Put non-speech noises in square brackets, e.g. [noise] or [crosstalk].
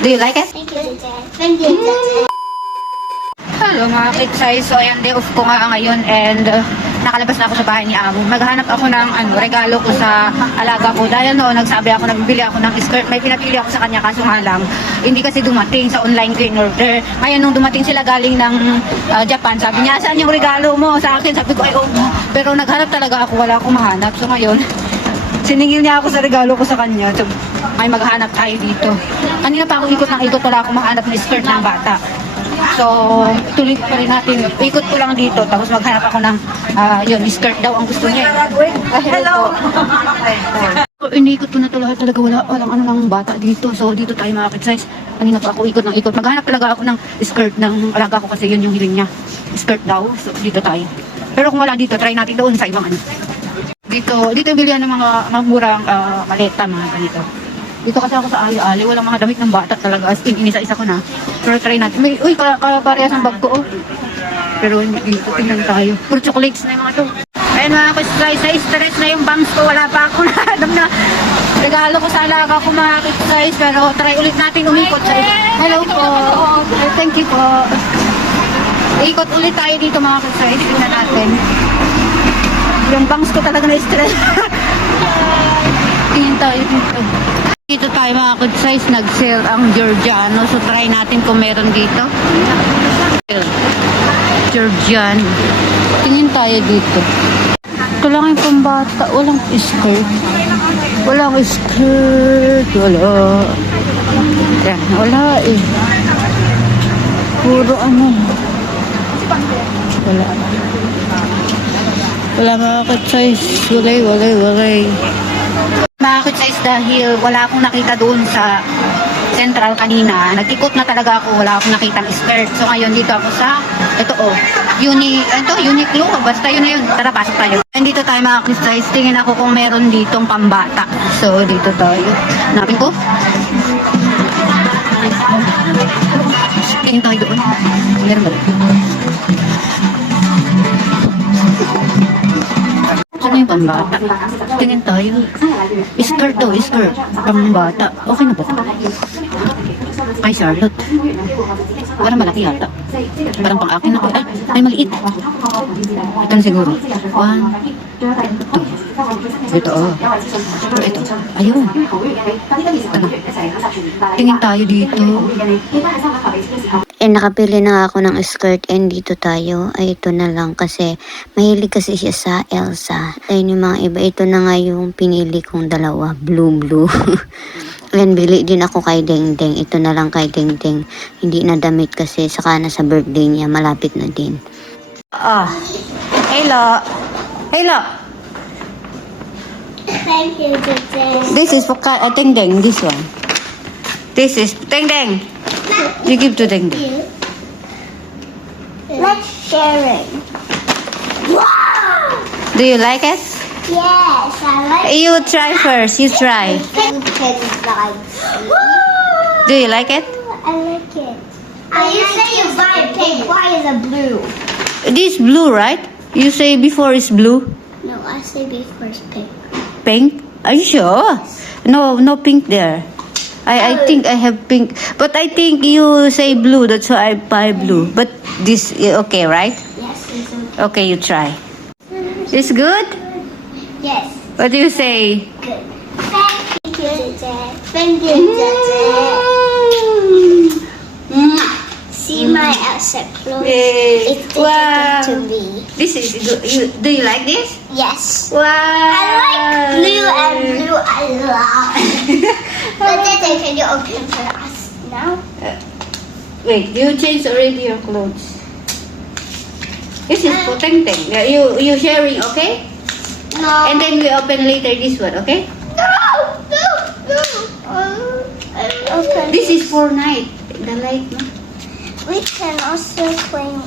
Do you like it? Thank you, Dad. Thank you, Dad. Hello mga kitsay. So ayan, day off ko nga ngayon and uh, nakalabas na ako sa bahay ni Amo. Maghanap ako ng ano, regalo ko sa alaga ko. Dahil noon nagsabi ako, nagbibili ako ng skirt. May pinapili ako sa kanya kaso nga lang, hindi kasi dumating sa online ko in order. Ngayon nung dumating sila galing ng uh, Japan, sabi niya, saan yung regalo mo sa akin? Sabi ko, ay oh. Pero naghanap talaga ako, wala akong mahanap. So ngayon, siningil niya ako sa regalo ko sa kanya. So, may maghanap tayo dito. Kanina pa ako ikot ng ikot, wala akong mahanap na skirt ng bata. So, tuloy pa rin natin. Ikot ko lang dito, tapos maghanap ako ng, ah, yun, skirt daw ang gusto niya. Ah, hello po. Iniikot ko na talaga, talaga wala, walang ano ng bata dito. So, dito tayo mga size. Kanina pa ako ikot ng ikot. Maghanap talaga ako ng skirt ng alaga ko kasi yun yung hiling niya. Skirt daw. So, dito tayo. Pero kung wala dito, try natin doon sa ibang ano. Dito, dito bilihan ng mga, mga murang ah, maleta, mga ganito. Dito kasi ako sa ali-ali, walang mga damit ng bata talaga. As in, inisa-isa ko na. Pero try natin. May, uy, ka, ka parehas bag ko, oh. Pero dito, tingnan tayo. Puro chocolates na yung mga to. Ayun mga kusay, sa stress na yung bangs ko. Wala pa ako [laughs] nahanap na regalo ko sa alaga ko mga kusay. Pero try ulit natin umikot sa Hello po. Thank you po. Ikot ulit tayo dito mga kusay. Tingnan natin. Yung bangs ko talaga na stress. [laughs] Tingin tayo dito. Tayo mga good size, nag-sale ang Georgiano. So try natin kung meron dito. Georgiano. Tingin tayo dito. Ito lang yung pambata. Walang skirt. Walang skirt. Wala. Yan, wala eh. Puro ano. Wala. Wala mga size. Walay, walay, walay. Bakit size dahil wala akong nakita doon sa Central kanina. Nag-ikot na talaga ako. Wala akong nakitang skirt. So ngayon dito ako sa, ito oh, Uni, ito, Uniqlo. Basta yun na yun. Tara, pasok tayo. Nandito tayo mga size. Tingin ako kung meron ditong pambata. So dito tayo. Hanapin ko. Tingin tayo doon. Meron ba? Pambata? Tingin tayo. Skirt daw, skirt. Pambata. Okay na ba ito? Kay Charlotte. Parang malaki yata. Parang pang akin ako. Ay, ay maliit. Ito na siguro. One, two. Ito, oh. Ito. Ayun. Ito na. Tingin tayo dito. Eh, nakapili na ako ng skirt and dito tayo. Ay, ito na lang kasi mahilig kasi siya sa Elsa. Ayun yung mga iba. Ito na nga yung pinili kong dalawa. Blue, blue. [laughs] and bili din ako kay Deng Deng. Ito na lang kay Deng Deng. Hindi na damit kasi saka na sa birthday niya. Malapit na din. Ah. Hello. Hello. Thank you, Dad. This is for Ka- uh, Deng Deng, this one. This is Deng Deng. You give to Deng Deng. Let's sharing. Wow! Do you like it? Yes, I like You try first. You try. pink and light. Do you like it? I like it. Uh, you say you buy pink. Why is it blue? This blue, right? You say before is blue. No, I say before it's pink. Pink? Are you sure? No, no pink there. I, I think I have pink. But I think you say blue. That's why I buy blue. But this, eh, okay, right? Yes, it's okay. Okay, you try. It's good? Yes, What do you say? good. Thank you. Thank you, Dad. Mm. See my mm. Elsa clothes. Yay. It's Wow. to me. This is good. You, do you like this? Yes. Wow. I like blue and blue I love. [laughs] but Dad, can you open for us now? Wait, you changed already your clothes. This is for Teng Teng. You, you sharing, okay? No. And then we open later this one, okay? no, no, no. Uh, okay. This is for night. The light, no? We can also clean